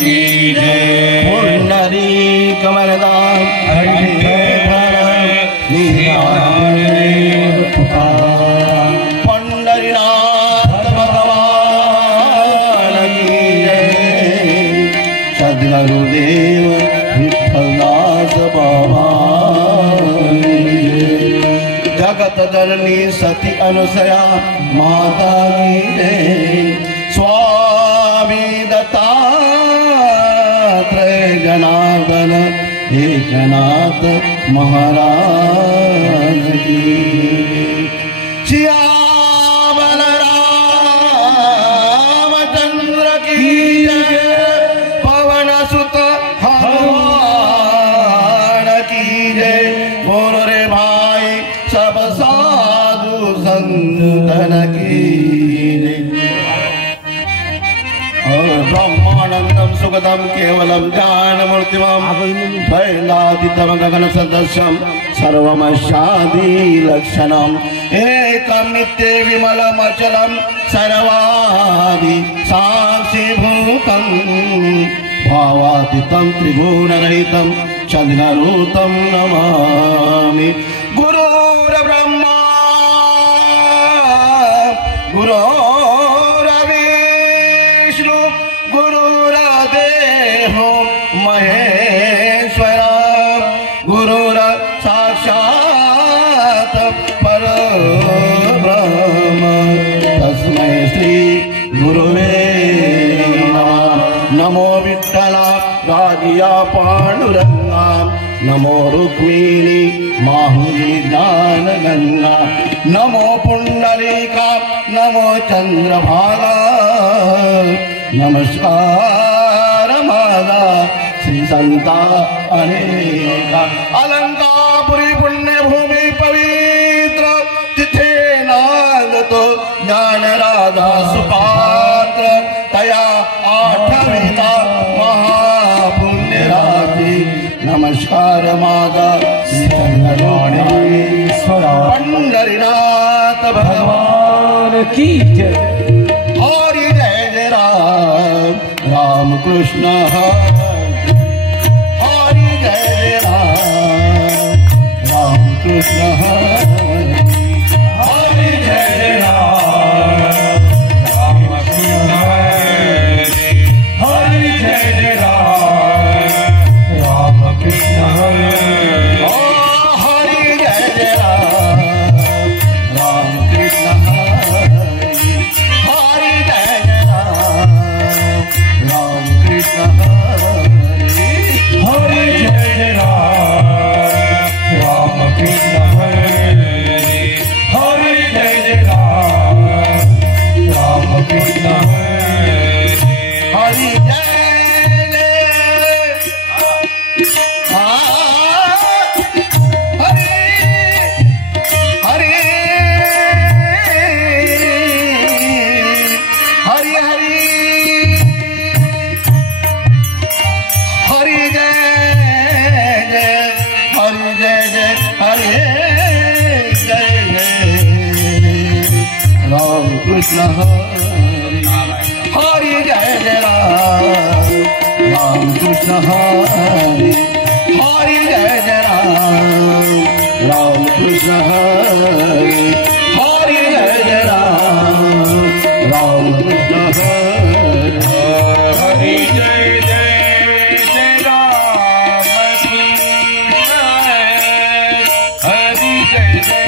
की जय। पुंडरीक वरदान पंडरीनाथ भगवान की जय। सद्गुरुदेव विठ्ठलदास बाबा जगत जननी सती अनुसया माता की जय। स्वामी दत्तात्रेय जनार्दन एकनाथ महाराज की। श्यामल रामचंद्र की जय। पवन सुत हनुमान की जय। बोल रे भाई सब साधु संतन की जय। ब्रह्मानंदम सुखदम केवलम ज्ञानमूर्तिमं भैलादितम गगन सदृशं सर्वमशादि लक्षणम् एकं नित्य विमलमचलं सर्वादि साक्षीभूतं भावातीतं त्रिगुणरहितं सद्गुरुं नमामि। गुरुर्ब्रह्मा गुरुर्विष्णु गुरुर्देवो महेश्वर गुरुर साक्षात् परब्रह्म तस्मै श्री गुरुवे नमः। नमो विठ्ठला राजिया पांडुरंगा। नमो रुक्मिणी माहुली ज्ञानगंगा। नमो पुंडरीका नमो चंद्रभागा। नमस्कार माझा श्री संता अनेका। अलंकापुरी पुण्यभूमी पवित्र तिथे नांदतो ज्ञान राधा सुपात्र तया आठविता महापुण्य राजी। नमस्कार माझा श्री चंद्रवाणीश्वर पंढरीनाथ भगवान की जय। हरि जय जय राम राम कृष्ण हरि जय जय राम राम कृष्ण हरि जय राम राम कृष्ण हरि जय राम राम कृष्ण हरि जय जय राम राम कृष्ण हरि जय जय राम राम कृष्ण हरि जय राम राम कृष्ण हरि जय राम राम कृष्ण हरि जय कृष्ण हरि जय जय राम राम कृष्ण हरि हरि जय जय राम राम कृष्ण हरि हरि जय जय राम राम कृष्ण हरि जय जय जय राम हरि जय जय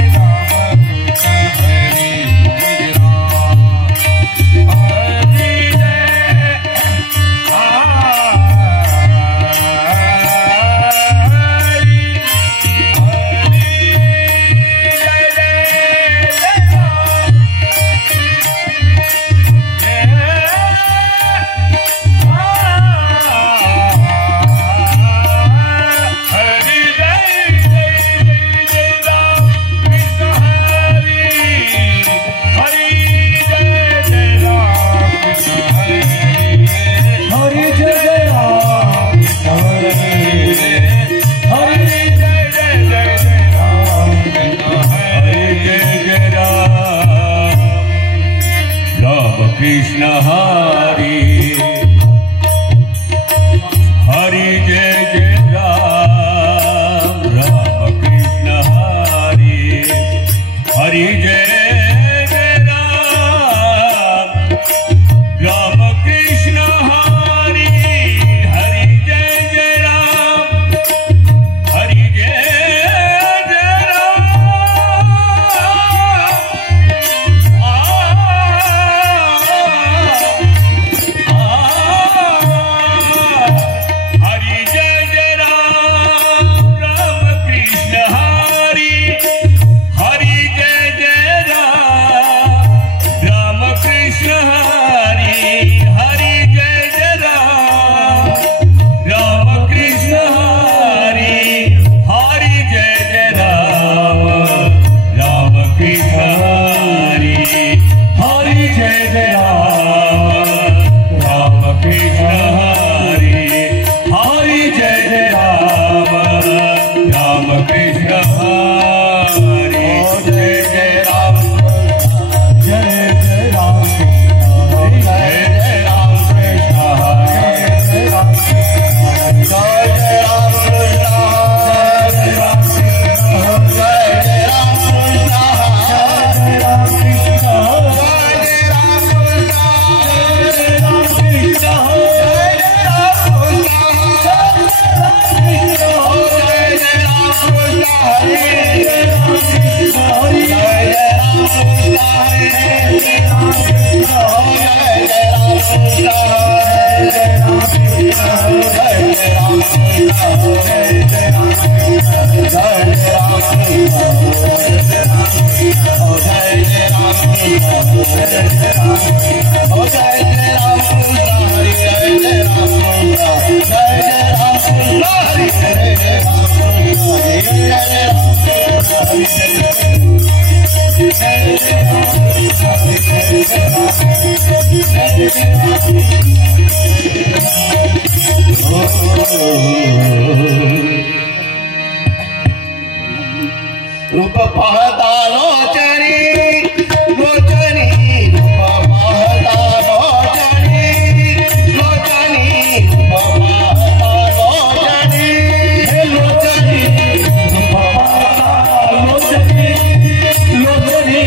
कृष्ण हरि रूप पाहता लोचनी लोचनी रूप पाहता लोचनी लोचनी रूप पाहता लोचनी लोचनी रूप पाहता लोचनी लोचनी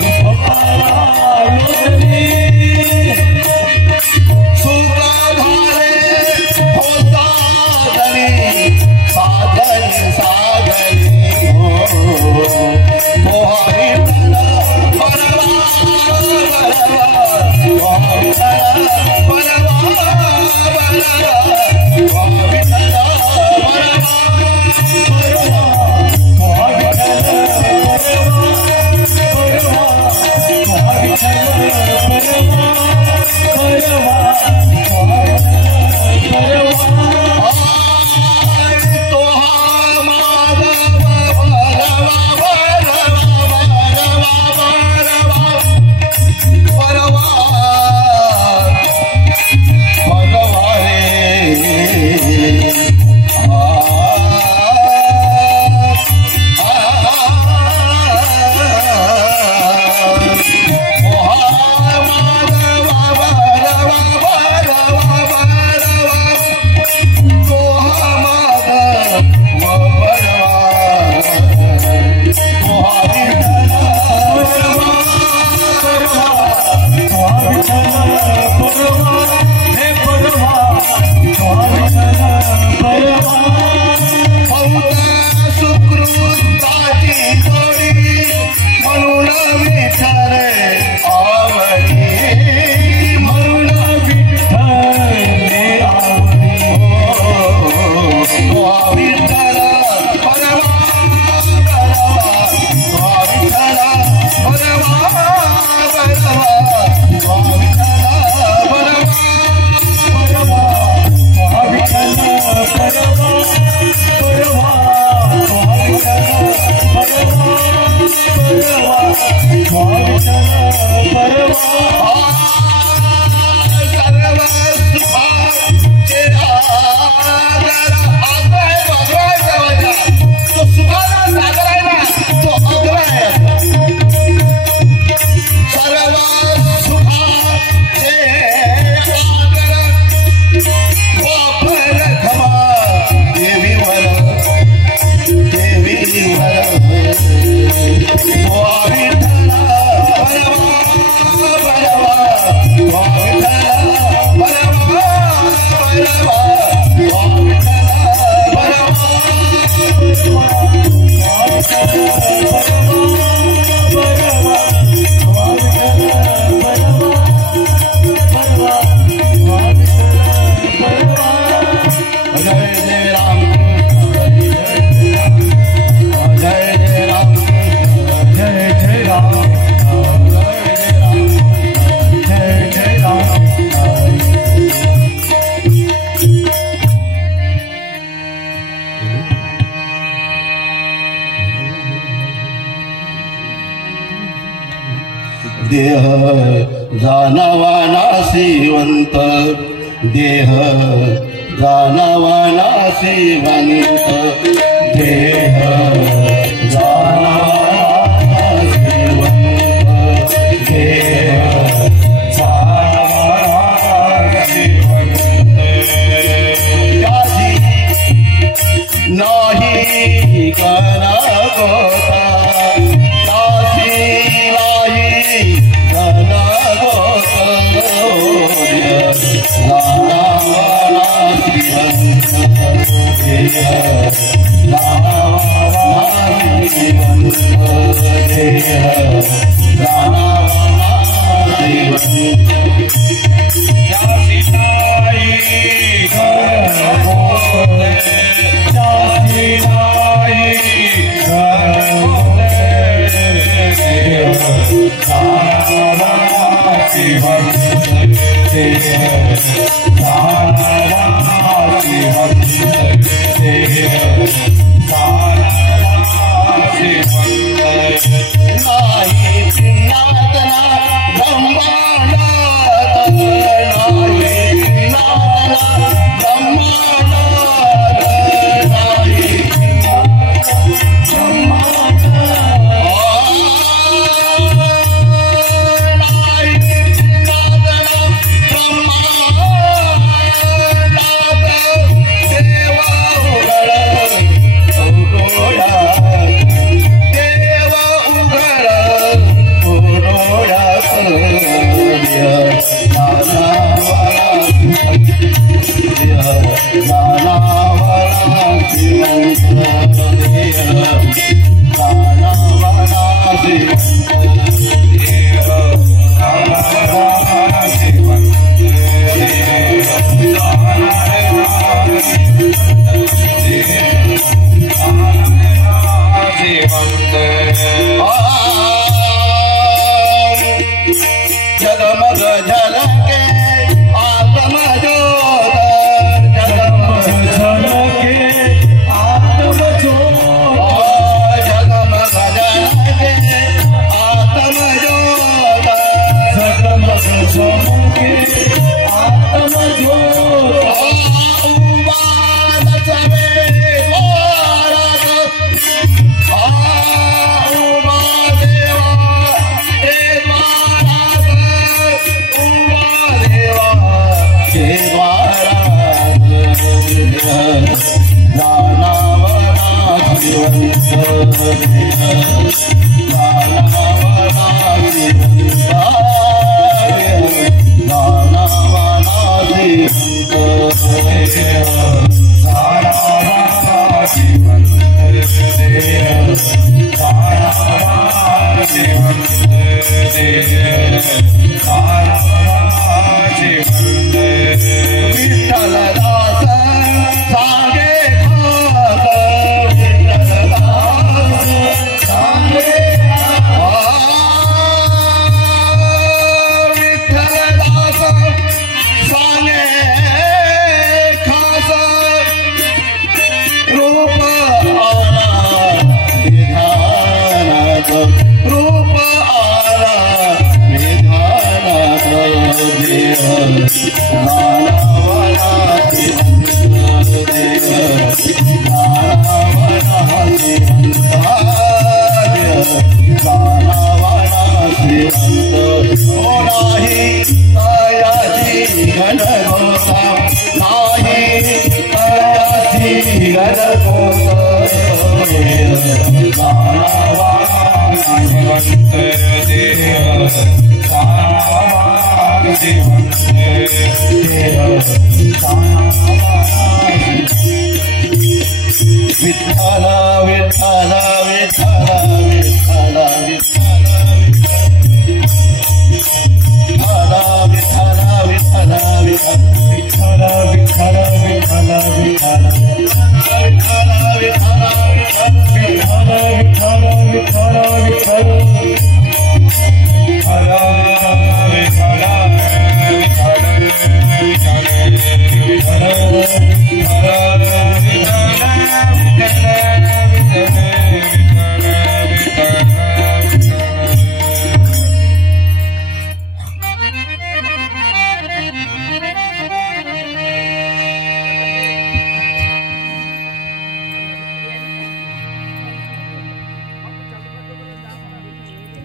रूप पाहता लोचनी सुगा घाले होता गली साधन साधनी देह जानावा नाशिवंत देह जानावा नाशिवंत देह जानावा नाशिवंत देह जानावा नाशिवंत याची नाही करा गोता Jai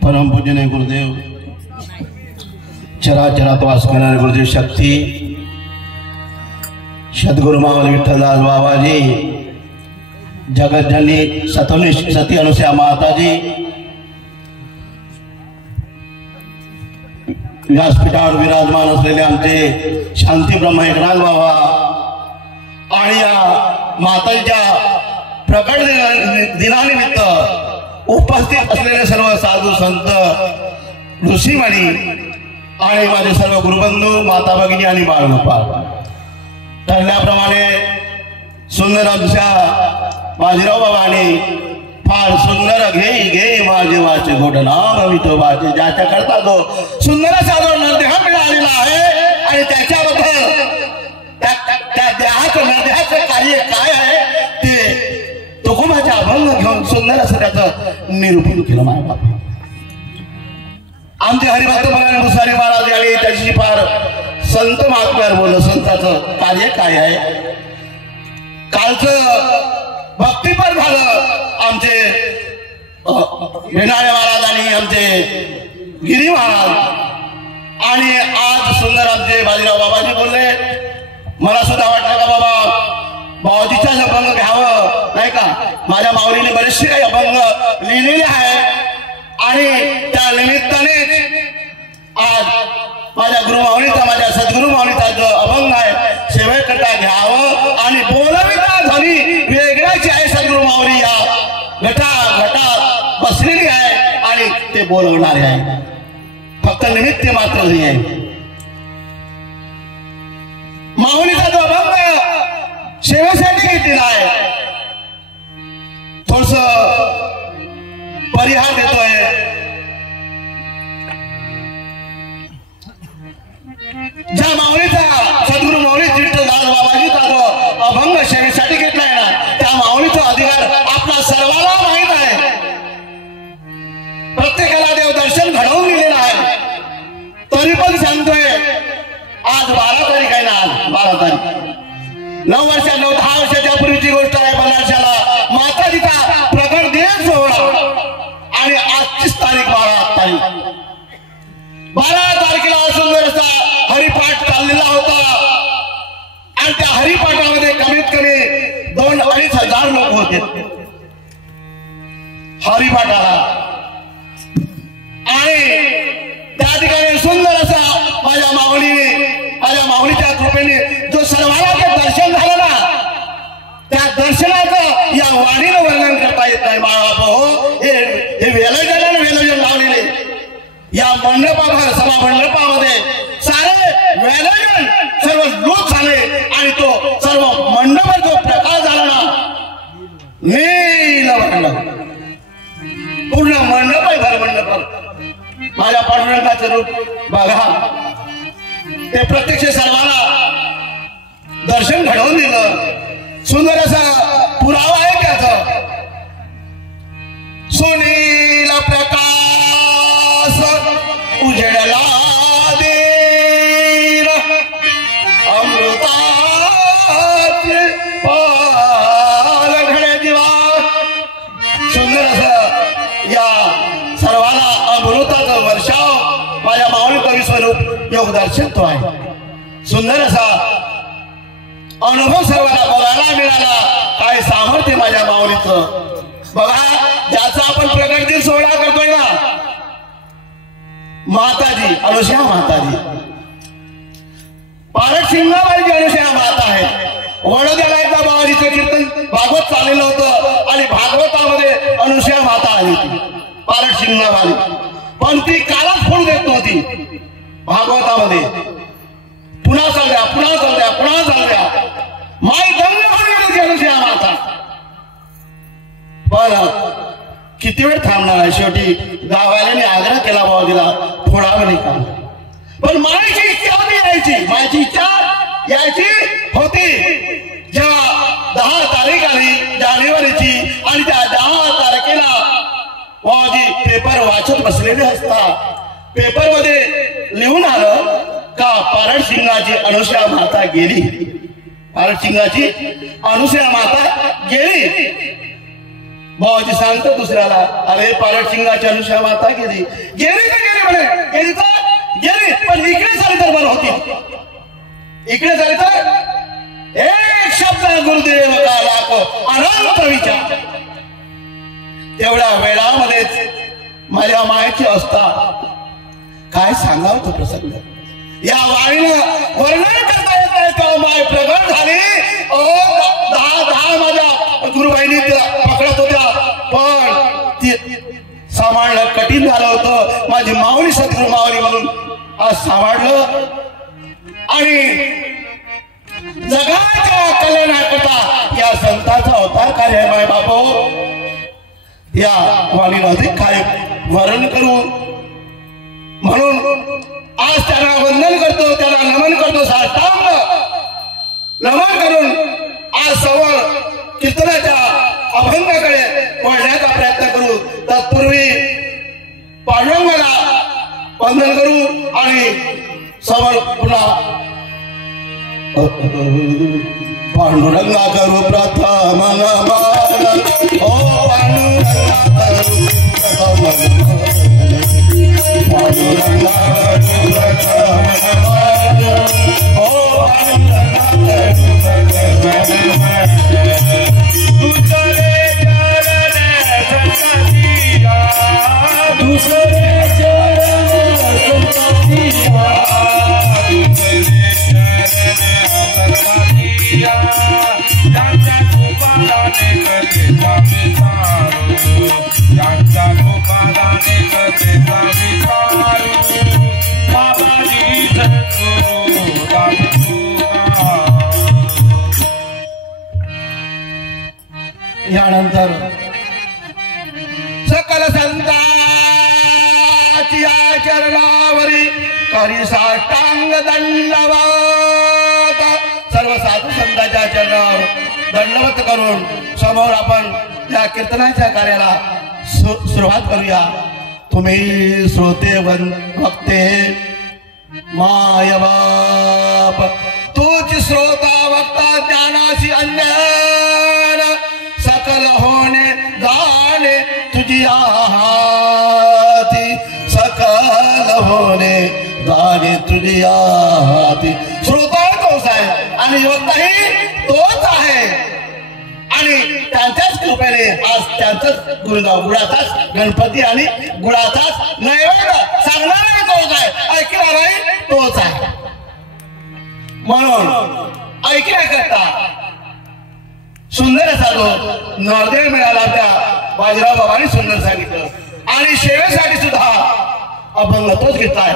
परम पूजनीय गुरुदेव, चराचरात वास करणारे गुरुदेव शक्ती सद्गुरु मावली विठ्ठलदास बाबाजी, जगतजननी सती अनुसया माताजी, व्यासपीठावर विराजमान असलेले आमचे शांती ब्रह्म एकनाथ बाबा आणि या मातांच्या प्रकट दिनानिमित्त उपस्थित असलेले सर्व साधू संत ऋषीमणी आणि माझे सर्व गुरुबंधू, माता भगिनी आणि बाळगोपाळ, ठरल्याप्रमाणे सुंदर आमच्या बाजीराव बाबांनी फार सुंदर घे माझे वाचे गोड नाम विठोबाचे, ज्याच्या करता तो सुंदर साधू नरदेह मिळालेला आहे आणि त्याच्याबद्दल त्या देहाचं नरदेहाचं कार्य काय आहे ते तुकोबाचा अभंग घेऊन सुंदर असं त्याचं निरूपण केलं माय बाबा. आमचे हरिभक्त भगवान मुसारी महाराज यांनी त्याची फार संत महात्म्यावर बोललं, संताचं कार्य काय आहे. कालचं भक्तिपर झालं आमचे भेनाळे महाराज आणि आमचे गिरी महाराज, आणि आज सुंदर आमचे बाजीराव बाबाजी बोलले. मला सुद्धा वाटलं का बाबा बाबाजीचाच अभंग घ्यावं, नाही का. माझ्या माऊलीने बरेचसे काही अभंग लिहिलेले आहे आणि त्या निमित्ताने आज माझ्या गुरुमाऊलीचा, माझ्या सद्गुरु माऊलीचा जो अभंग आहे सेवेकरता घ्यावं आणि बोलविता ध्वनी वेगळ्याची आहे. सद्गुरु माऊली या घटात बसलेली आहे आणि ते बोलवणारे आहे, फक्त निमित्त मात्र नाही आहे. माऊलीचा जो अभंग सेवेसाठी घेतलेला आहे, थोडस परिहार देतोय. ज्या माऊलीचा सद्गुरु माऊली विठ्ठलदास बाबाजीचा जो अभंग सेवेसाठी घेतलाय ना, त्या माऊलीचा अधिकार आपला सर्वांना माहित आहे. प्रत्येकाला देव दर्शन घडवून दिलेलं आहे. तरी पण सांगतोय आज 12 तारीख आहे ना, आज 12 तारीख 10 वर्षाच्या पूर्वीची गोष्ट आहे. बनारशाला माताजीचा प्रकट दिन सोहळा आणि आजचीच तारीख 12 तारीख. 12 तारखेला सुंदर असा हरिपाठ चाललेला होता आणि त्या हरिपाठामध्ये कमीत कमी होते हरिपाठाला आणि त्या ठिकाणी सुंदर असा माझ्या माऊलीच्या कृपेने जो सर्वांना ते दर्शन झालं ना, त्या दर्शनाचं या वाणीनं वर्णन करता येत नाही बाळाबाप. हे वेलजन लावलेले या मंडपावर, सभा मंडपामध्ये सारे वेलजन सर्व लोक झाले आणि तो सर्व मंडप जो प्रकाश झाला ना, नीलवर्ण पूर्ण मंडप आहे. भर मंडप माझ्या पांडुरंगाचं रूप बघा. ते प्रत्यक्ष सर्वांना दर्शन घडवून दिलं. सुंदर असा पुरावा आहे त्याचा. सुनील प्रकाश उजळला देर अमृताचे पाल घडे दिवा. सुंदर असं या सर्वांना अमृताचं वर्षाव माझ्या माऊली कवी स्वरूप योगदर्शन तो आहे. सुंदर असा अनुभव सर्वांना बघायला मिळाला. काय सामर्थ्य माझ्या माऊलीचं बघा. ज्याचा आपण प्रकट दिन सोहळा करतोय ना, माताजी अनुसया माताजी पारट सिंगाबाईची अनुसया माता आहे. वडोद्याला एकदा बाबाजीचं कीर्तन भागवत चाललेलं होतं आणि भागवतामध्ये अनुसया माता आली होती पारट सिंगाबाई. पण ती कालाच फोडू देत नव्हती भागवतामध्ये. पुन्हा चालल्या माई दंग होऊन अनुसया माता. पण किती वेळ थांबणार आहे. शेवटी गावाल्याने आग्रह केला बाबाजीला फोडावं नाही का. पण माईची इच्छा होती माईची इच्छा यायची होती. जेव्हा 10 तारीख आली जानेवारीची आणि त्या 10 तारखेला बाबाजी पेपर वाचत बसलेले असता पेपर मध्ये लिहून आलं का पारट सिंगाची अनुसया माता गेली. पारट सिंगाची अनुसया माता गेली. बाबाजी सांगतो दुसऱ्याला, अरे पारट सिंगाची अनुसया माता गेली म्हणे. गेली तर गेली, पण इकडे झाली तर बरं होती. इकडे झाली तर एक शब्द गुरुदेव का लाखो अनंत विचार. तेवढ्या वेळामध्येच माझ्या मायेची अवस्था काय सांगावं तो प्रसंग. या वाणीनं वर्णन करता येत नाही. तेव्हा माय प्रगट झाली. 10 माझ्या गुरुबाईंनी तिला पकडत होत्या, पण ती सांभाळणं कठीण झालं होतं. माझी माऊली सद्गुरू माऊली म्हणून आज सांभाळलं आणि जगाच्या कल्याणाकरता या संतांचा अवतार कार्य आहे. माय बापू या वाणीनं अधिक काय वर्णन करू म्हणून आज त्यांना वंदन करतो, त्याला नमन करतो. साष्टांग नमन करून आज समोर कीर्तनाच्या अभंगाकडे वळण्याचा प्रयत्न करू. तत्पूर्वी पांडुरंगाला वंदन करू आणि समोर पुन्हा पांडुरंगा करू प्रथम नमन. ओ पांडुरंगा करू प्रथम पांडुरंगा करू प्रथम नमन. ओ पांडुरंगा करू दुसरे चरण संततिया, दुसरे चरण संततिया, ज्यांच्या गोपालाने कथेचा विचारू, ज्यांच्या गोपालाने कथेचा विचारू, बाबाजी सद्गुरू दास तुका. यानंतर सकल संतांची चरणावरी करी साष्टांग दंडवत. सर्व साधू संतांच्या चरणावर दंडवत करून समोर आपण या कीर्तनाच्या कार्याला सुरुवात करूया. तुम्ही श्रोते वक्ते माय बाप, तूच श्रोता वक्ता ज्ञानाशी अंजन, सकल होणे जाणे तुझी हाती, सकल होणे जाणे तुझी हाती. श्रोता तोच आहे आणि वक्ताही तोच आहे. आणि त्यांच्याच कृपेने आज त्यांचाच गुळाचाच गणपती आणि गुळाचाच नैवेद्य सांगणाराही तोच आहे, ऐकणाराही तोच आहे. म्हणून ऐकण्याकरता सुंदर असा जो नरदेव मिळाला त्या बाजीराव बाबांनी सुंदर सांगितलं. आणि सेवेसाठी सुद्धा अभंग तोच घेतलाय.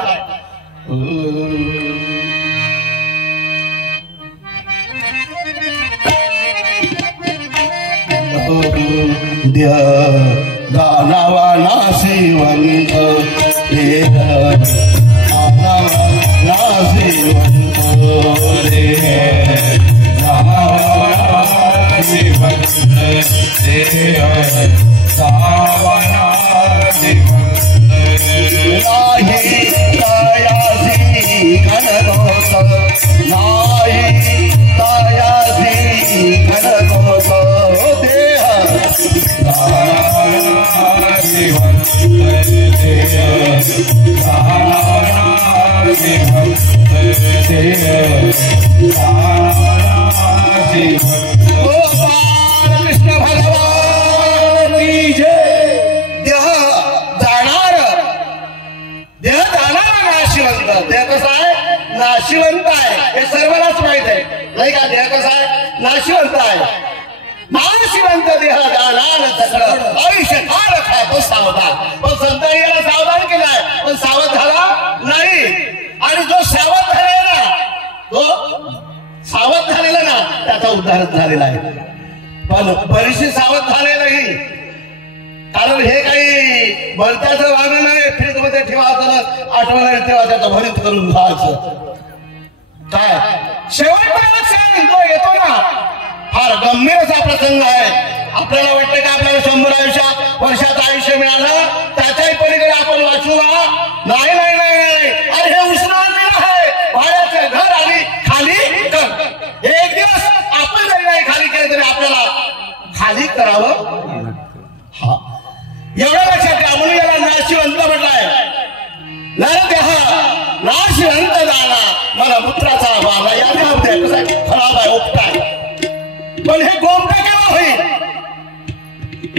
दानावा नाशिवंत रे दानावा नाशिवंत रे दानावा नाशिवंत रे सावना जीवंत नाही तयासी घनघोष नाही तयासी घनघोष देह जीवंत कृष्ण भगवान की जय. देह जाणार नाशिवंत. देह कसा आहे? नाशिवंत आहे. हे सर्वांनाच माहित आहे नाही का? देह कसा आहे? नाशिवंत आहे. नाशिवंत देह जाणार सगळं आयुष्य काळ खातो सावधान. पण संतांनी याला सावधान केलाय, पण सावध झाला नाही. आणि जो सावध झालेला ना, तो सावध झालेला ना त्याचा उद्धारच झालेला आहे. पण बरीचशी सावध झाले नाही. कारण हे काही भरत्याचं वागणं नाही. फ्रीज मध्ये ठेवायचं, आठवण तेव्हा त्याचं भरीत करून जायचं. काय शेवटचा क्षण जो येतो ना, फार गंभीर असा प्रसंग आहे. आपल्याला वाटतं का आपल्याला 100 वर्षाचं आयुष्य मिळालं, त्याच्याही पलीकडे आपण वाचू. नाही नाही नाही, अरे हे उष्णतेला आहे. भाड्याचं घर आणि खाली कर. एक दिवस आपण जरी नाही खाली केलं तरी आपल्याला खाली करावं. हा एवढं लक्षात घ्या. म्हणून याला नाशिवंत म्हटलंय. नरदेह नाशिवंत झाला मला मूत्राचा बाला. या खराब आहे, उपटा आहे. पण हे गोमटा केव्हा होईल?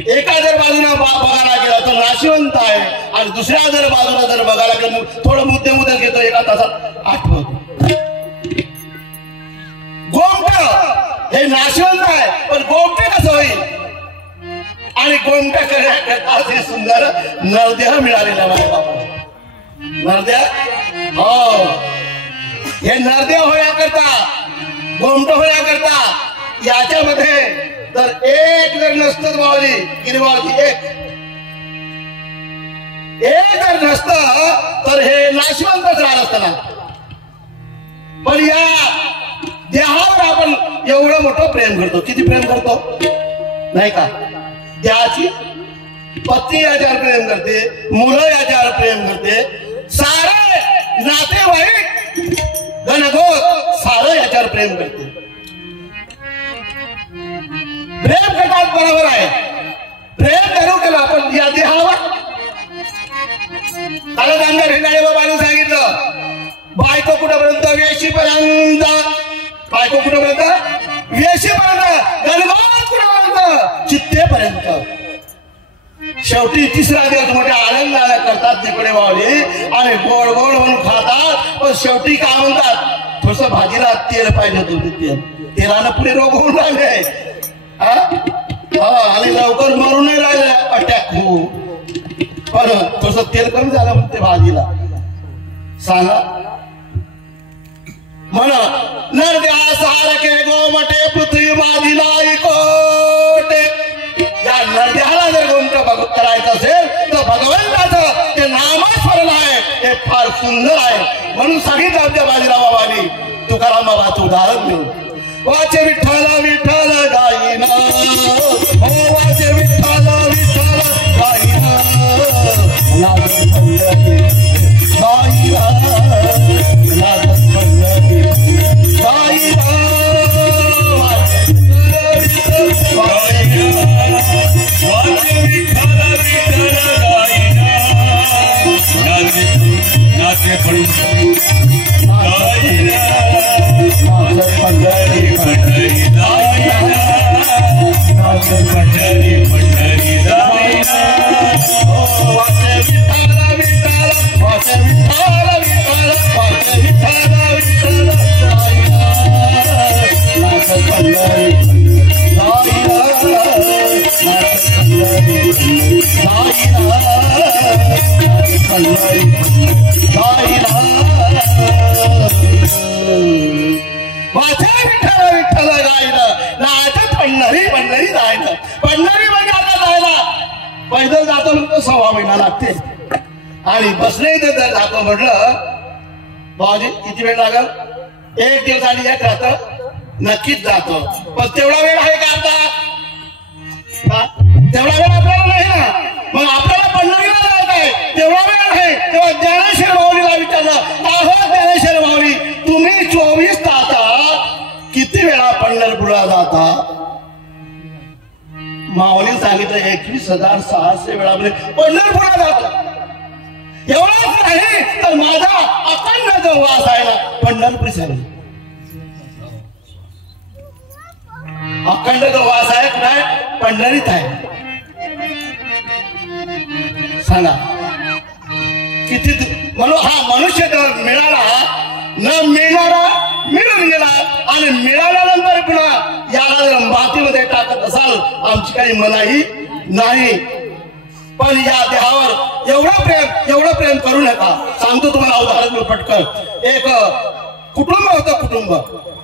एका जर बाजूला बघायला गेला तर नाशिवंत आहे, आणि दुसऱ्या जर बाजूला जर बघायला गेलं थोडं मुद्दे घेतो, एका तासात आठवतो. गोमट हे नाशिवंत आहे, पण गोमटे कसं होईल? आणि गोमटा करण्याकरता असे सुंदर नरदेह मिळालेला माझ्या बाबा. नरदेह हो, हे नरदेह होण्याकरता, गोमट होण्याकरता याच्यामध्ये जर एक जर नसतं बावली गिरवाजी, एक जर नसतं तर हे नाशिवंतच राहिलं असतं ना. पण या देहावर आपण एवढं मोठं प्रेम करतो. किती प्रेम करतो नाही का? देहाची पत्नी याच्यावर प्रेम करते, मुलं याच्यावर प्रेम करते, सारे नातेवाईक गणगोत सारं याच्यावर प्रेम करते. प्रेम करतात बरोबर आहे. प्रेम करू केलं आपण या देहावर. काल दामदार हिंडाळे बाबांनी सांगितलं, बायको कुठपर्यंत? वेशीपर्यंत. बायको कुठपर्यंत? वेशीपर्यंत. गणगोत कुठपर्यंत? चित्तेपर्यंत. शेवटी तिसरा दिवस मोठ्या आनंदाने करतात तिकडे वावले आणि गोड गोड म्हणून खातात. पण शेवटी काय म्हणतात? थोडस भाजीला तेल पाहिजे होतं. तेलानं पुढे रोग होऊन राहिले आणि लवकर मरून नाही राहिला, अटॅक होऊ. पण थोडस तेल कमी झालं म्हणते भाजीला. सांगा म्हण नरद्या सारखे गोमटे पृथ्वी माझी नाही कोटे. या नरद्याला जर गोमट करायचं असेल तर भगवंताचं ते नामस्मरण आहे, हे फार सुंदर आहे. म्हणून सांगितलं आमच्या बाजीराव बाबांनी, तुकाराम बाबाचं उदाहरण देऊन, वाचे विठ्ठल विठ्ठल गाईना, हो वाचे विठ्ठल विठ्ठल गाईना, नागत पंढरी गाईना, नागत पंढरी गाईना, वाचे विठ्ठल विठ्ठल गाईना, नाचे पंढरी गाईना, नागत पंढरी पंढरी गाईना. माझ्या विठ्ठल विठ्ठल गायलं नाचत पंढरी पंढरी जायला पंढरी म्हणजे आता जायला पैदल जातो म्हणतो 6 महिना लागते आणि बसले तर जातो म्हटलं बाबाजी किती वेळ लागल 1 दिवस आणि 1 रात्र नक्कीच जातो पण तेवढा वेळ आहे का आता तेवढा वेळ आपल्याला नाही ना मग आपल्याला पंढरीला जायचं आहे तेवढा वेळ आहे तेव्हा ज्ञानेश्वर माऊलीला विचारलं अहो ज्ञानेश्वर माऊली तुम्ही 24 तासात किती वेळा पंढरपूरला जाता माऊली सांगितलं 21,600 वेळा म्हणजे पंढरपूरला जातो एवढाच नाही तर माझा अखंड जो वास आहे ना पंढरपूर आहे अखंड जो वास आहे काय पंढरीत आहे सांगा किती म्हणून हा मनुष्य मिळाला न मिळणारा मिळून गेला आणि मिळाल्यानंतर पुन्हा याला जर मातीमध्ये टाकत असाल आमची काही मनाई नाही पण या देहावर एवढं प्रेम करू नका सांगतो तुम्हाला उदाहरण पटकन एक कुटुंब होतं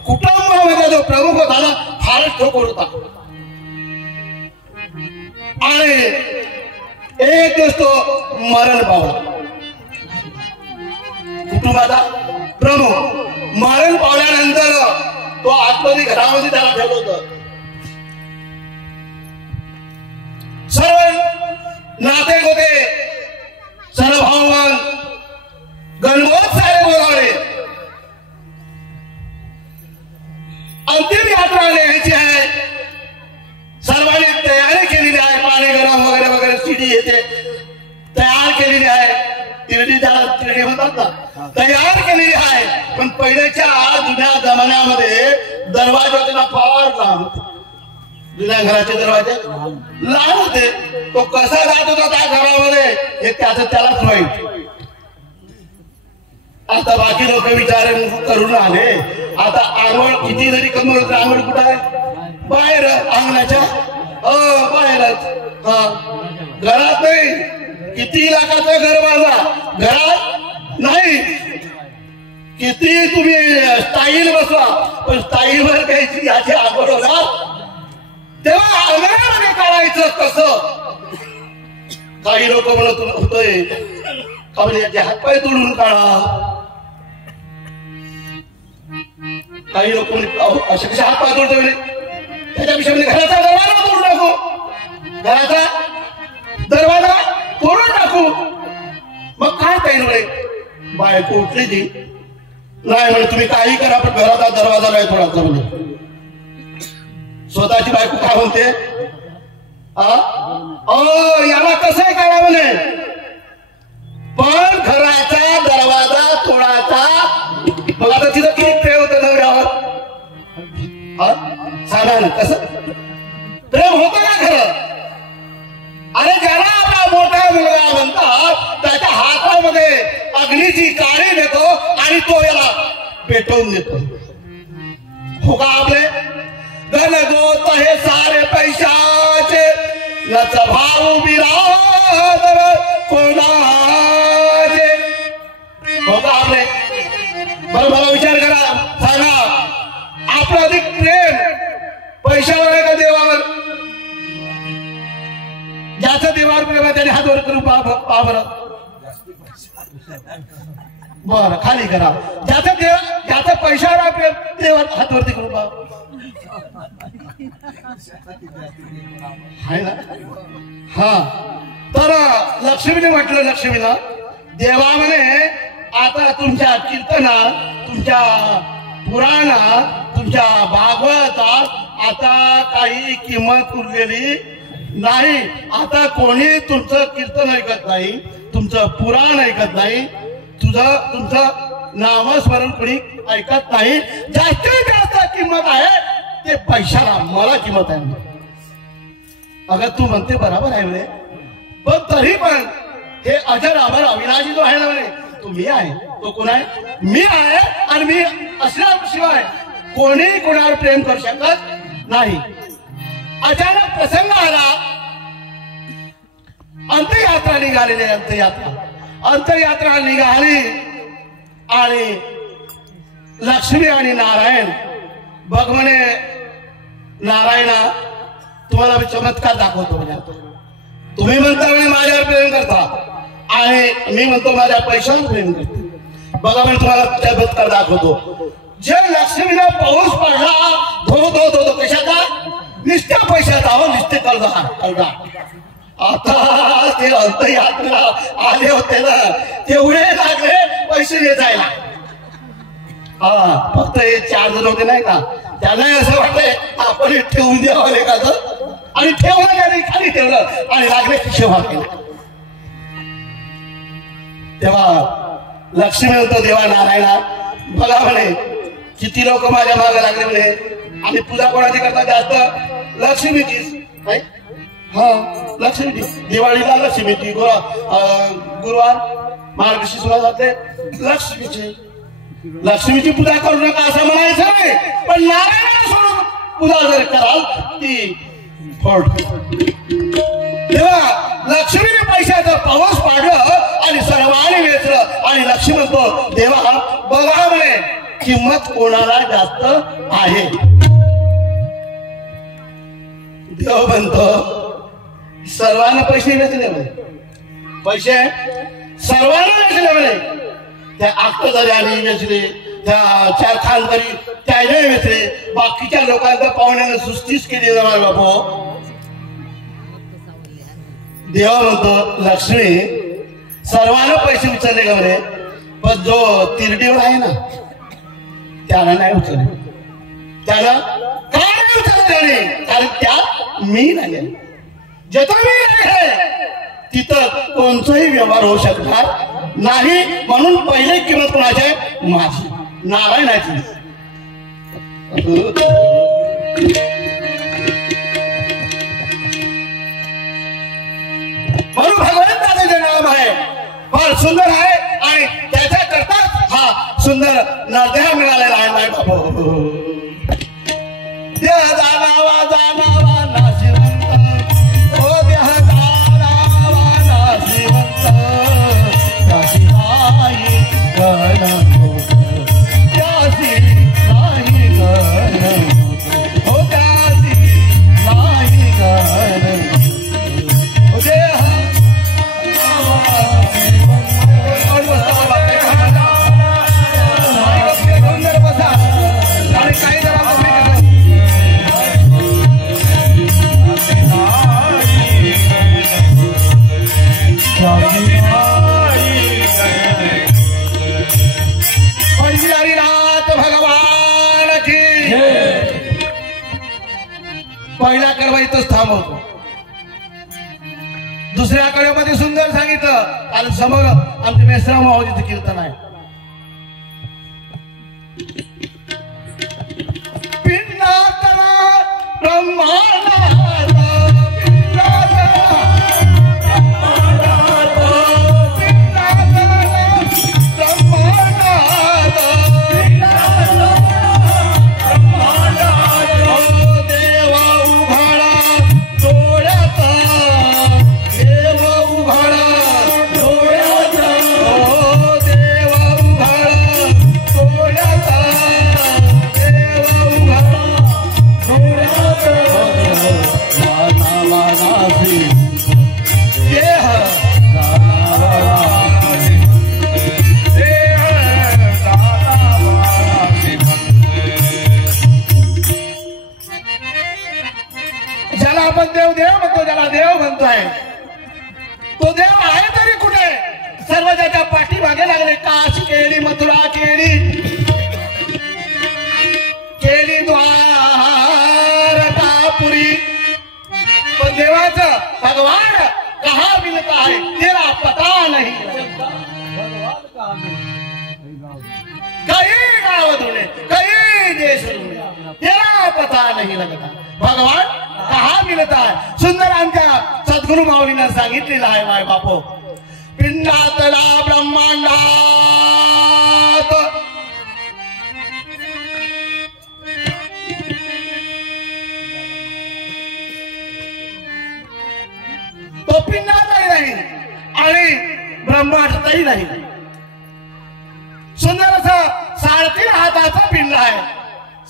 कुटुंबामध्ये जो प्रमुख होता ना फारच ठोकर होता आणि एक दिवस तो मरण पावला कुटुंबाचा प्रमुख मरण पावल्यानंतर तो आतमध्ये घरामध्ये त्याला ठेवलं होतं सर्व नाते होते सर्व भाववान गणगोत सारे बोलावले अंतिम यात्रा लिहायची आहे सर्वांनी तयारी केलेली आहे पाणी गरम वगैरे वगैरे शिडी येते तयार केलेली आहे तिरडी म्हणतात ना तयार केलेली आहे पण पहिल्याच्या जुन्या जमान्यामध्ये दरवाजे होते ना फार लहान होते जुन्या घराचे दरवाजे लहान होते तो कसा जात होता त्या घरामध्ये हे त्यालाच माहित आता बाकी लोक विचार करून आले आता आंघोळ किती जरी कमी होत आंघोळ कुठं आहे बाहेर अंगणाच्या बाहेरच घरात नाही किती लाखाचं घर बांधा घरात नाही किती तुम्ही स्टाईल बसवा पण स्टाईलवर घ्यायची याची आंघोळ होणार तेव्हा अंगणामध्ये करायचं कसं काही लोक म्हणत होतोय का म्हणजे याचे हातपाय तोडून काढा काही लोक असे कसे हातपाय तोडतो म्हणे त्याच्यापेक्षा म्हणजे घराचा दरवाजा तोडून टाकू घराचा दरवाजा तोडून टाकू मग काय काही म्हणे बायको उठली ती नाही म्हणे तुम्ही काही करा पण घराचा दरवाजा नाही तोडायचा म्हणे स्वतःची बायको काय म्हणते याला कसं कळा म्हणे पण घराचा दरवाजा तोडायचा मग आता तिथं किती प्रेम होतं नवऱ्यावर सांगा ना कसं प्रेम होतं का खरं अरे ज्याला आपला मोठा मुलगा म्हणतात त्याच्या हातामध्ये अग्नीची काळी देतो आणि तो याला पेटवून देतो हो का आपले गणगोत हे सारे पैशाचे नच भाऊ बिरादर कोणाचे हो का आपले बरं मला विचार करा सांगा आपलं अधिक प्रेम पैशावर आहे का देवावर ज्याचं देवावर प्रेम आहे त्याने हात वर करून पहा बरं बरं खाली करा ज्याचं पैशावर आहे प्रेम देवावर हात वरती करून पहा आहे ना हा तर लक्ष्मीने म्हटलं लक्ष्मीला देवा म्हणे आता तुमच्या कीर्तनात तुमच्या पुराणात तुमच्या भागवतात आता काही किंमत उरलेली नाही आता कोणी तुमचं कीर्तन ऐकत नाही तुमचं पुराण ऐकत नाही तुमचं नामस्मरण कोणी ऐकत नाही जास्तीत जास्त किंमत आहे ते पैशाला मला किंमत आहे अगं तू म्हणते बरोबर आहे म्हणे पण तरी पण हे अजर अमर अविनाशी जो आहे ना म्हणे तो मी आहे तो कोण आहे मी आहे आणि मी असल्याशिवाय कोणी कोणावर प्रेम करू शकत नाही अचानक प्रसंग आला अंत्ययात्रा निघालेली अंत्ययात्रा निघाली आणि लक्ष्मी आणि नारायण बघ म्हणे नारायणा तुम्हाला मी चमत्कार दाखवतो म्हणजे तुम्ही म्हणता म्हणे माझ्यावर प्रेम करता आणि मी म्हणतो माझ्या पैशावर प्रेम करतो बघा म्हणे तुम्हाला चमत्कार दाखवतो जे लक्ष्मीला पाऊस पडला धो कशाचा निस्त्या पैशाचा हो निस्ते कर्जा आता ते अंतयात्रा आले होते ना तेवढे लागले पैसे वेचायला फक्त हे 4 जण होते नाही का त्यांना असं वाटतंय आपण ठेवून द्यावं एखादं आणि ठेवलं त्याने खाली ठेवलं आणि लागले खिशे केला तेव्हा लक्ष्मी म्हणतो देवा नारायणा बघा म्हणे किती लोक माझ्या मागे लागले म्हणे आणि पूजा कोणाची करता जास्त लक्ष्मीचीच नाही हा लक्ष्मीची दिवाळीला लक्ष्मीची गुरुवार मार्गशीर्ष सुद्धा जाते लक्ष्मीची पूजा करू नका असं म्हणायचं नाही पण नारायणाला सोडून पूजा जर कराल ती फळ तेव्हा लक्ष्मीने पैशाचं पाऊस पाडलं आणि सर्वांनी वेचलं आणि लक्ष्मी म्हणतो देवा बघा म्हणे किंमत कोणाला जास्त आहे देव म्हणतो सर्वांना पैसे वेचले म्हणे पैसे सर्वांना वेचले म्हणे त्या आक्तदर्याने वेचले त्या 4 खानदारी त्याने वेचले बाकीच्या लोकांच्या पाहुण्यानं सुस्तीच केली जाणार बाबू देवा म्हणतो लक्ष्मी सर्वांना पैसे उचलले का म्हणे पण जो तिरडीवर आहे ना त्याला नाही उचलले त्याला का नाही उचलले त्याने कारण त्यात मी नाही जिथं मी आहे तिथं कोणताही व्यवहार होऊ शकणार नाही म्हणून पहिले किंमत कोणाची आहे माझी नारायणाची म्हणून भगवंताचे नाम आहे फार सुंदर आहे आणि त्याच्या करताच हा सुंदर नरदेह मिळालेला आहे माय बाबू देह जाणावा जाणावा नाशिवंत ओ देह जाणावा नाशिवंत त्याशी नाही गण त्याशी नाही गण हो त्याशी नाही गण देह पहिल्या कडवा इथंच थांबवतो दुसऱ्या कडव्यामध्ये सुंदर सांगितलं आणि समोर आमचे मेसराव मावजीचं कीर्तन आहे पिंडातला ब्रह्मांडात तो देव आहे तरी कुठे सर्व त्याच्या पाठीमागे लागले काशी केली मथुरा केली केली द्वारकापुरी पण देवाचं भगवान कहा मिलता है तेरा पता नहीं कई गाँव धुने कई देश धुने तेरा पता नहीं लगता भगवान कहा मिळता है सुंदर आमच्या सद्गुरु माऊलींना सांगितलेलं आहे माय बापो पिंडातला ब्रह्मांडात तो पिंडातही नाही आणि ब्रह्मांडातही नाही सुंदर असं 3.5 हाताचं पिंड आहे,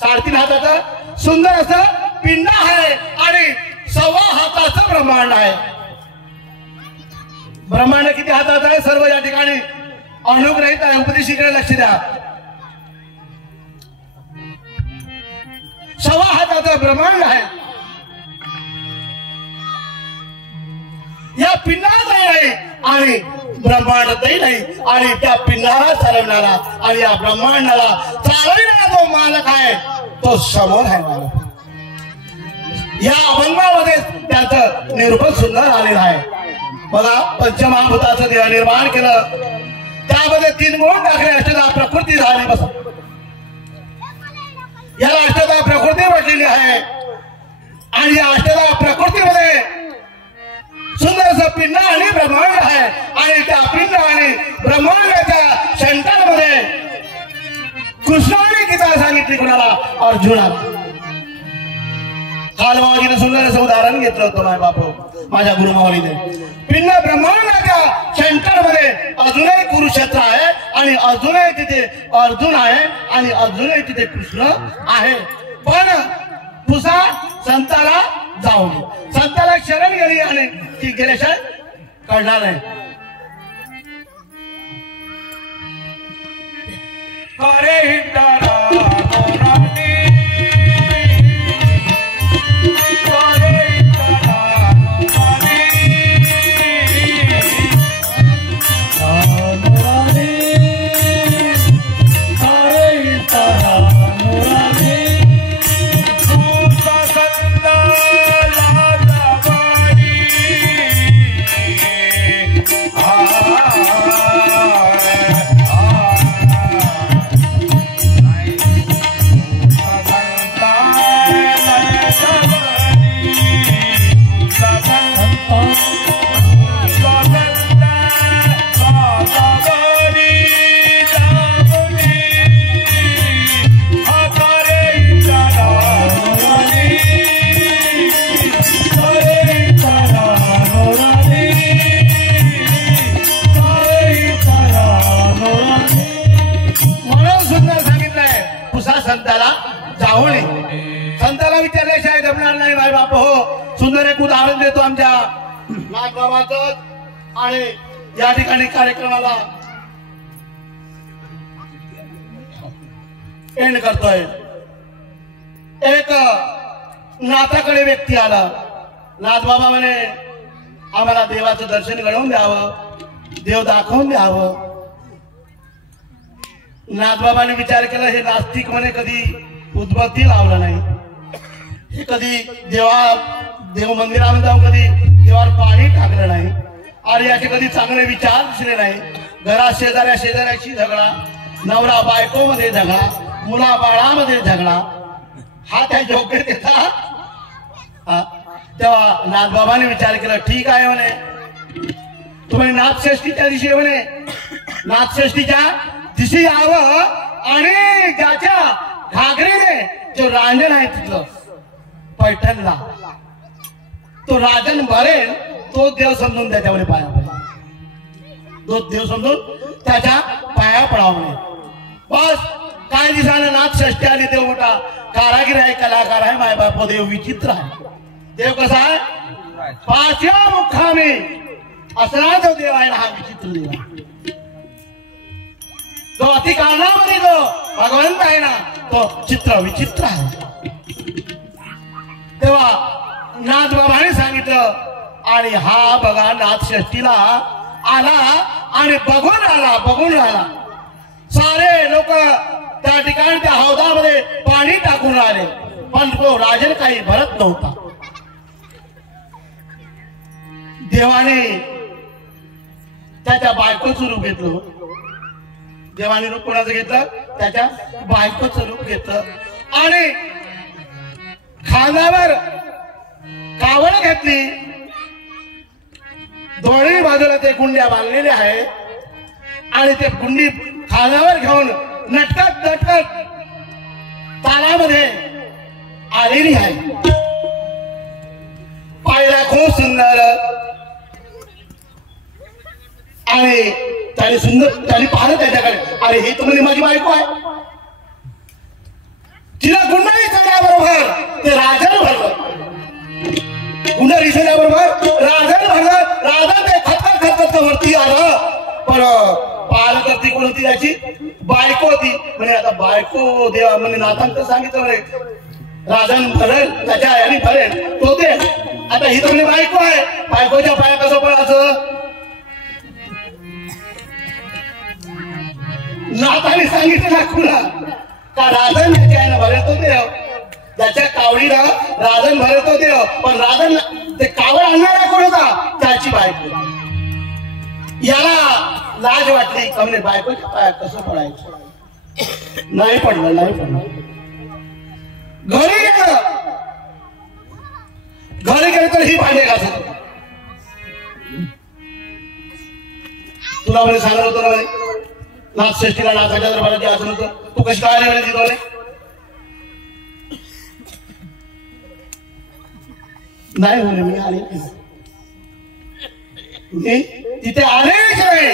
3.5 हाताचं सुंदर असं पिंड आहे आणि 1.25 हाताचं ब्रह्मांड आहे. ब्रह्मांड किती हाताचं आहे सर्व या ठिकाणी अनुग्रहित आहे. उपदेशिकडे लक्ष द्या. 1.25 हाताचं ब्रह्मांड आहे. या पिंडातही नाही आणि ब्रह्मांडातही नाही आणि त्या पिंडाला चालवणारा आणि या ब्रह्मांडाला चालवणारा जो मालक आहे तो समोर आहे. मालक या अभंगामध्ये त्याचं निरूपण सुंदर आलेलं आहे. बघा, पंचमहाभूताचं देव निर्माण केलं, त्यामध्ये 3 गुण टाकले, अष्टधा प्रकृती झाली. बस याला अष्टधा प्रकृती म्हटलेली आहे आणि या अष्टधा प्रकृतीमध्ये सुंदर असं पिंड आणि ब्रह्मांड आहे आणि त्या पिंड आणि ब्रह्मांडाच्या सेंटरमध्ये कृष्णाने गीता सांगितली कुणाला? अर्जुनाला. काल मावजीने सुंदर असं उदाहरण घेतलं होतं माझ्या बापू, माझ्या गुरुमावलीने. पिंड ब्रह्मांडाच्या सेंटरमध्ये अजूनही कुरुक्षेत्र आहे आणि अजूनही तिथे अर्जुन आहे आणि अजूनही तिथे कृष्ण आहे. पण तुझा संताला जाऊ नये, संताला शरण गेली आणि ती गेल्याशिवाय कळणार नाही. अरे हिंडारा नोरानी, अरे हिंडारा नोरानी, नोरानी, अरे हिंडारा नोरानी, तुझा संता लाजावाडी, संताला जावळे. संताला विचारल्याशिवाय जमणार नाही भाई बाप. हो, सुंदर एक उदाहरण देतो आमच्या नाथबाबाचं आणि या ठिकाणी कार्यक्रमाला एंड करतोय. एक नाथाकडे व्यक्ती आला. नाथबाबा म्हणे आम्हाला देवाचं दर्शन घडवून द्यावं, देव दाखवून द्यावं. नाथबाबाने विचार केला, हे नास्तिक म्हणे कधी उद्बत्ती लावलं नाही, हे कधी देव मंदिरामध्ये जाऊन कधी देवावर पाणी टाकलं नाही आणि याचे कधी चांगले विचार दिसले नाही. घरात शेजाऱ्याशी झगडा, नवरा बायको मध्ये झगडा, मुला बाळामध्ये झगडा, हा त्या योग्यतेचा. तेव्हा नाथबाबाने विचार केला, ठीक आहे म्हणे, तुम्ही नाथषष्ठीच्या दिवशी म्हणे नाथषष्ठीच्या दिशी यावं आणि ज्याच्या घागरीने जो रांजण आहे तिथलं पैठणला तो राजन भरेल, तो देव समजून त्याच्यामध्ये पाया पडा, तो देव समजून त्याच्या पाया पडावणे. बस काही दिवसानं नाथषष्ठी आली. देव मोठा कारागीर आहे, कलाकार आहे. माय बाप देव विचित्र आहे. देव कसा आहे? 5 मुखामी असणारा जो देव आहे ना, हा विचित्र देव आहे. जो अति काळामध्ये जो भगवंत आहे ना, तो विचित्र आहे. तेव्हा नाथबाबाने सांगितलं आणि हा बघा नाथषष्ठीला आला आणि बघून राहिला. सारे लोक त्या ठिकाणी त्या हौदामध्ये पाणी टाकून राहिले, पण तो राजन काही भरत नव्हता. देवाने त्याच्या बायकोचं रूप घेतलं. देवाने रूप कोणाचं घेतलं? त्याच्या बायकोचं रूप घेतलं आणि खांद्यावर कावड घेतली. दोन्ही बाजूला ते गुंड्या बांधलेल्या आहे आणि ते गुंडी खांद्यावर घेऊन नटकत तालामध्ये आलेली आहे. पाहिला खूप सुंदर आणि त्याने पाहिलं त्याच्याकडे. अरे हे तर म्हणजे माझी बायको आहे. पुन्हा रिसल्याबरोबर राजन भरत राजन ते खतखत वरती आलं. पण पाहिलं तर ती कोण होती त्याची बायको होती. म्हणजे आता बायको देवा म्हणजे नाथांत सांगितलं रे राजन भरेल त्याच्या आयाने भरेल तो दे. आता ही तर बायको आहे. बायकोच्या पाया कसं पडायचं. नाथाने सांगितलं ना खुला का राजन त्याच्या आईनं भरेल तो देव. त्याच्या कावडीला राजन भरेल तो देव. पण राजन ते कावड आणणारा कोण होता त्याची बायको. याला लाज वाटली कमले बायकोच्या पायात कसं पडायचं. नाही पडलं. घरी गेलं तर ही भांडे घासत. तुला म्हणे सांगत होतो ना म्हणे नाथश्रेष्ठीला नाथाच्या दरबारात जायचं होतं. तू कशी काय आली म्हणे तिथं. नाही म्हणे मी आले तिथे आलेच नाही.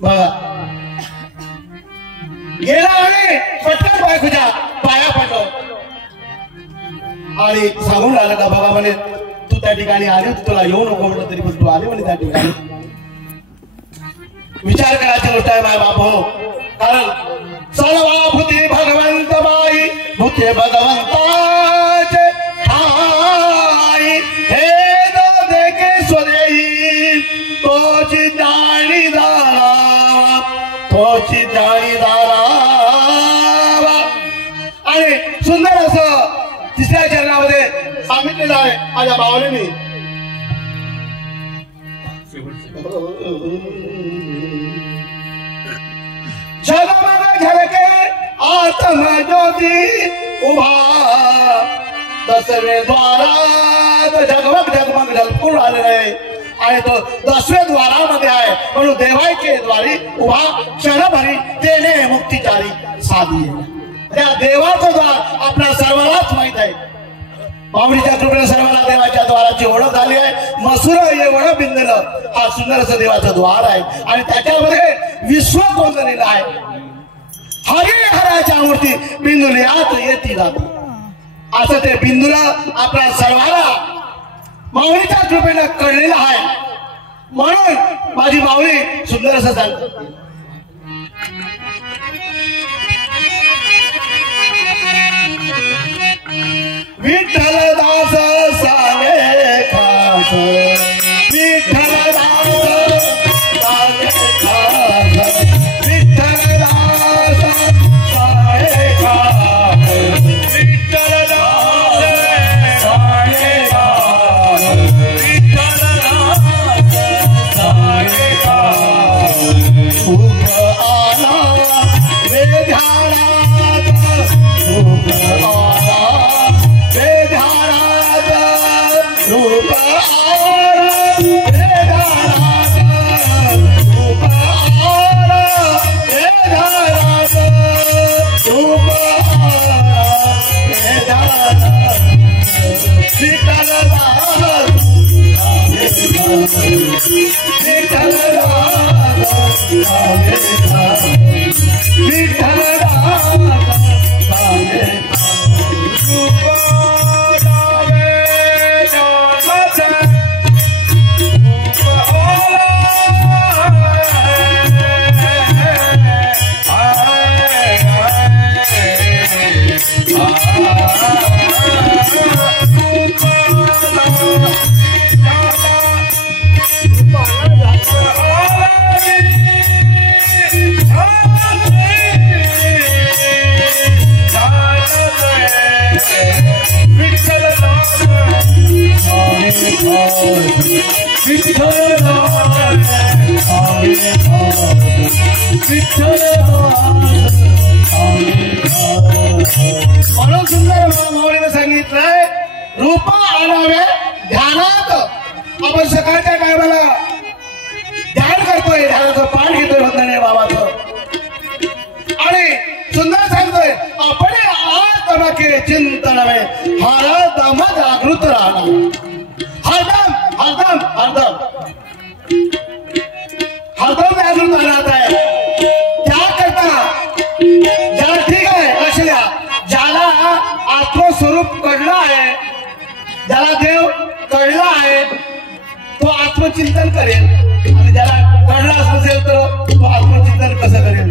बघा गेला आणि पटकन बायकोच्या पाया पडलो आणि सांगून आलं का बघा म्हणे तू त्या ठिकाणी आली होती तुला येऊ नको म्हटलं तरी पण तू आले म्हणे त्या ठिकाणी. विचार करायची गोष्ट आहे माय बाप हो. कारण सर्वा भूते भगवंत बाई भूते भगवंताचे ठाई हे देखे स्वदेई तोची जाणी दारा आणि सुंदर असं तिसऱ्या चरणामध्ये सांगितलेलं आहे माझ्या बावलीने. जगमग झलके आत्म ज्योती उभा 10वे द्वारात जगमग झलकून आलेलं आहे. आणि तो 10वे द्वारामध्ये आहे म्हणून देवाचे द्वारी उभा क्षणभरी तेने मुक्तीचारी साधी. त्या देवाचं द्वार आपल्या सर्वांनाच माहित आहे. माऊलीच्या कृपेने सर्वांना देवाच्या द्वाराची ओळख झाली आहे. मसूर एवढं बिंदलं हा सुंदर असं देवाचं द्वार आहे आणि त्याच्यामध्ये विश्व कोंदलेलं आहे. हरिहराच्या मूर्ती बिंदुल्यात येती जाते असं ते बिंदूला आपल्या सर्वांना माऊलीच्या कृपेने कळलेलं आहे. म्हणून माझी माऊली सुंदर असं सांगते. विठ्ठलदास सागे खास विठ्ठलदास सागे खास विठ्ठलदास सागे खास विठ्ठलदास सागे खास विठ्ठलदास सागे खास उभ आला वेधारात उभ आला वेधारात रूप आला वेधारात रूप आला वेधारात रूप आला वेधारात विठ्ठलदास म्हणून सुंदर माऊलीने सांगितलंय रूप आणावे ध्यानात. आपण सकाळच्या टायमाला ध्यान करतोय ध्यानाचं पाठ घेतोय वंदने बाबाचं आणि सुंदर सांगतोय आपण आत्मा के चिंतन में हरदम जागृत राहणार. हरदम हरदम हरदम हरदम जागृत राहत आहे. त्याकरता ज्याला ठीक आहे लक्ष द्या ज्याला आत्म आत्मचिंतन करेल आणि ज्याला कळलाच नसेल तर तो आत्मचिंतन कसं करेल.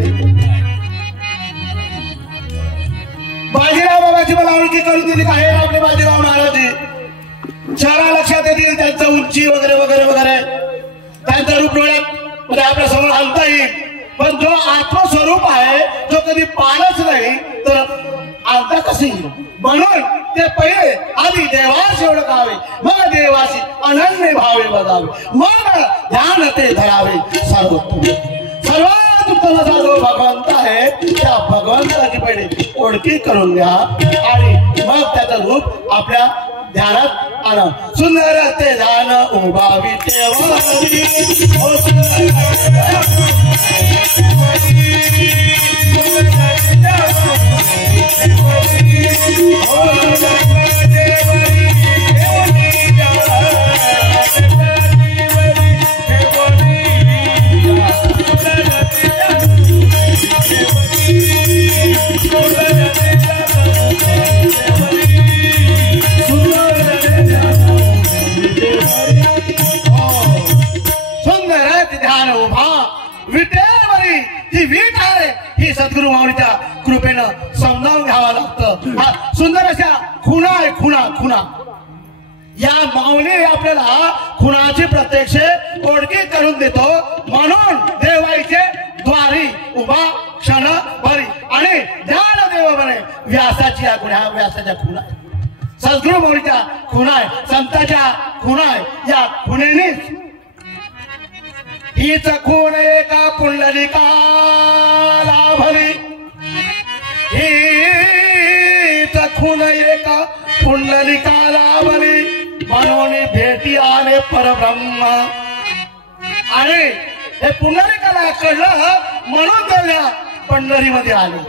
बाजीराव बाबाची मला ओळखी करून दिली काय आपले बाजीराव महाराज शहरा लक्षात येतील त्यांचं उंची वगैरे वगैरे वगैरे त्यांचं रूप डोळ्यात म्हणजे आपल्या समोर आणता येईल. पण जो आत्मस्वरूप आहे जो कधी पाहलंच नाही तर आता कसं येईल. म्हणून ते पहिले आधी देवास ओळखावे मग देवाशी अनन्य भावे बघावे मग ध्यान ते धरावे. सर्वात उत्तम असा जो भगवंत आहे त्या भगवंताची पहिले ओळखी करून घ्या आणि मग त्याचं रूप आपल्या ध्यानात आणा. सुंदर ते ध्यान उभावी तेवारी सद्गुरु माऊलीच्या कृपेनं समजावून घ्यावं लागतं. हा सुंदर अशा खुणा आहे खुणा खुणा या माऊली आपल्याला खुणाची प्रत्यक्ष ओळखी करून देतो. म्हणून देवाईचे द्वारी उभा क्षण भरी आणि ज्ञान देव बने व्यासाची या खुणा व्यासाच्या खुणा सद्गुरु माऊलीच्या खुणा आहे संतांच्या खुणा आहे. या खुणेनीच हीच खूण एका पुंडलिकाला भरी हीच खूण एका पुंडलिकाला भरी म्हणून भेटी आले परब्रह्म. आणि हे पुंडलिकाला कळलं म्हणून त्या पंढरीमध्ये आले.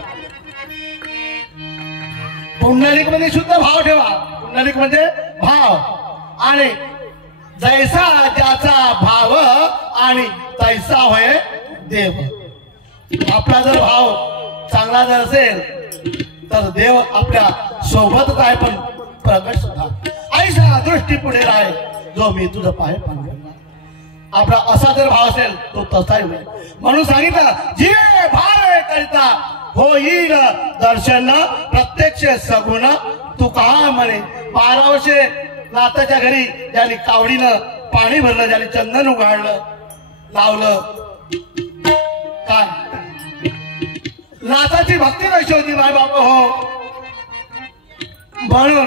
पुंडलिक मध्ये शुद्ध भाव ठेवा. पुंडलिक म्हणजे भाव आणि जैसा ज्याचा भाव आणि तैसा होय देव. आपला जर भाव चांगला जर असेल तर देव आपल्या सोबतच आहे पण प्रगट सुद्धा. ऐसा दृष्टी पुढे राहे जो मी तुझं पाय पांघरणार. आपला असा जर भाव असेल तो तसाही होईल. म्हणून सांगितलं जे भाव करिता होईल दर्शन प्रत्यक्ष सगुण तू का म्हणे. 12 वर्षे नाथाच्या घरी ज्यांनी कावडीनं पाणी भरलं ज्यांनी चंदन उघडलं लावलं काय नाथाची भक्ती कशी होती माय बाप हो. म्हणून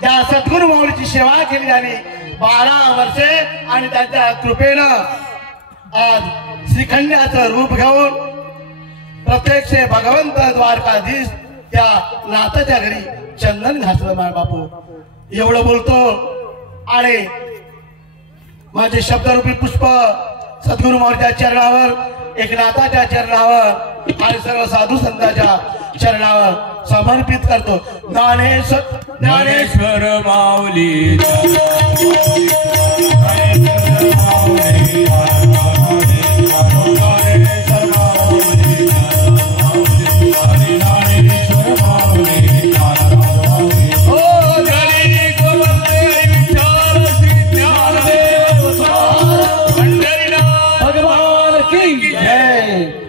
त्या सद्गुरु माऊलीची सेवा केली त्यांनी 12 वर्षे आणि त्यांच्या कृपेनं आज श्रीखंडाचं रूप घेऊन प्रत्यक्ष भगवंत द्वारकाधीश त्या नाथाच्या घरी चंदन घातलं माय बापू. एवढं बोलतो आणि माझे शब्दरूपी पुष्प सद्गुरु माऊलीच्या चरणावर एकनाथाच्या चरणावर आणि सर्व साधू संतांच्या चरणावर समर्पित करतो. ज्ञानेश्वर माऊली भगवान की जय.